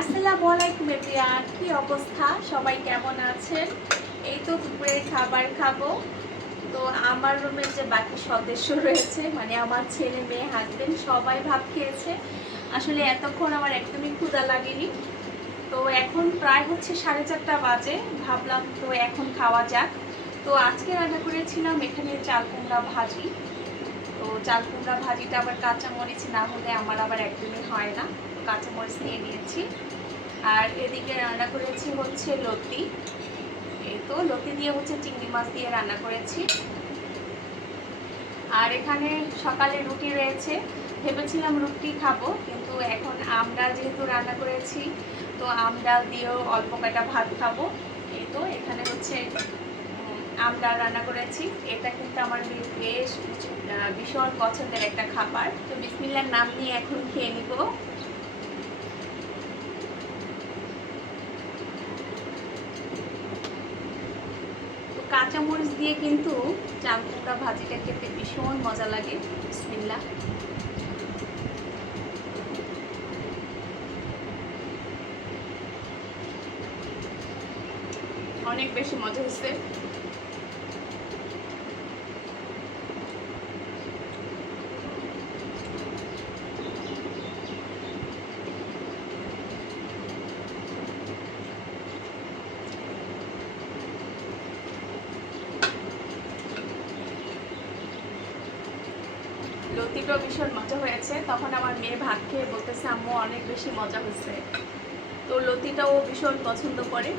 আসসালামু আলাইকুম এভরিওয়ান, কি অবস্থা? সবাই কেমন আছেন? এই তো দুপুরের খাবার খাবো। তো আমার রুমের যে বাকি সদস্য রয়েছে, মানে আমার ছেলে মেয়ে হাজবেন্ড সবাই ভাত খেয়েছে। আসলে এতক্ষণ আমার একদমই ক্ষুধা লাগেনি। তো এখন প্রায় হচ্ছে 4:30 বাজে, ভাবলাম তো এখন খাওয়া যাক। তো আজকে রান্না করেছিলাম এখানে চাল কুমড়া ভাজি। তো চাল কুমড়া ভাজিটা আবার কাঁচামরিচ না হলে আমার আবার একদমই হয় না, কাঁচামরিচ নিয়ে নিয়েছি। আর এদিকে রান্না করেছি হচ্ছে লতি। এই তো লতি দিয়ে হচ্ছে চিংড়ি মাছ দিয়ে রান্না করেছি। আর এখানে সকালে রুটি রয়েছে, ভেবেছিলাম রুটি খাবো, কিন্তু এখন আমরা যেহেতু রান্না করেছি তো আমরা দিয়েও অল্প কয়টা ভাত খাবো। এই তো এখানে হচ্ছে আমরা রান্না করেছি। এটা কিন্তু আমার বেশ ভীষণ পছন্দের একটা খাবার। তো বিসমিল্লাহর নাম নিয়ে এখন খেয়ে নিব। কাঁচামরিচ দিয়ে কিন্তু চাল কুমড়া ভাজিটা খেতে ভীষণ মজা লাগে। বিসমিল্লাহ। অনেক বেশি মজা হচ্ছে। লতিটাও ভীষণ মজা হয়েছে। তখন আমার মেয়ে ভাত খেয়ে বলতেছে আম্মু অনেক বেশি মজা হয়েছে। তো লতিটাও ভীষণ পছন্দ করে।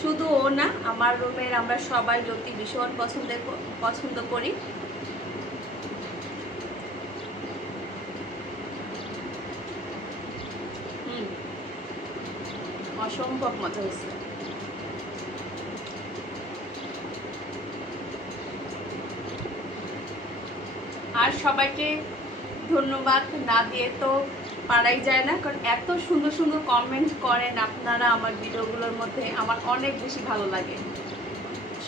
শুধু ও না, আমার রুমের আমরা সবাই লতি ভীষণ পছন্দ করি। অসম্ভব মজা হয়েছে। আর সবাইকে ধন্যবাদ না দিয়ে তো পারাই যায় না, কারণ এত সুন্দর সুন্দর কমেন্ট করেন আপনারা আমার ভিডিওগুলোর মধ্যে, আমার অনেক বেশি ভালো লাগে।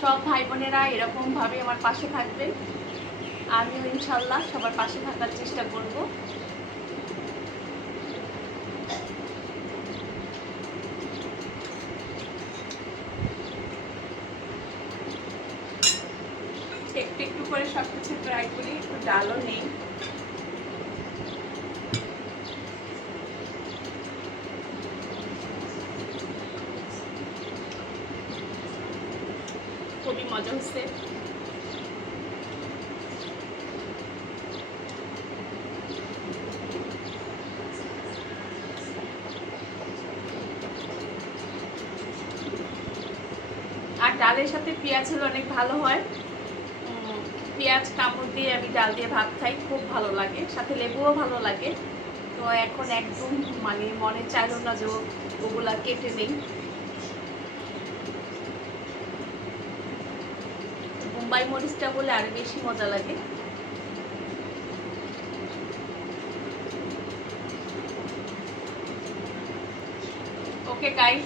সব ভাই বোনেরা এরকমভাবে আমার পাশে থাকবেন, আমিও ইনশাল্লাহ সবার পাশে থাকার চেষ্টা করব। একটু একটু করে সব কিছু ট্রাই করি, একটু ডালও নেই। খুবই মজা হচ্ছে। আর ডালের সাথে পেঁয়াজ হলে অনেক ভালো হয়। পেঁয়াজ কামড় দিয়ে আমি ডাল দিয়ে ভাত খাই, খুব ভালো লাগে, সাথে লেবুও ভালো লাগে। তো এখন একদম মানে মনে চাইলো না যে ওগুলা কেটে নেই। বোম্বাই মরিচটা বলে আরো বেশি মজা লাগে। ওকে গাইস,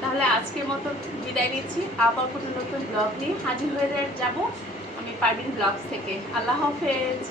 তাহলে আজকের মতো বিদায় নিচ্ছি। আবার কোনো নতুন ব্লগ নিয়ে হাজির হয়ে যাব আমি পারভিন ব্লগস থেকে। আল্লাহ হাফেজ।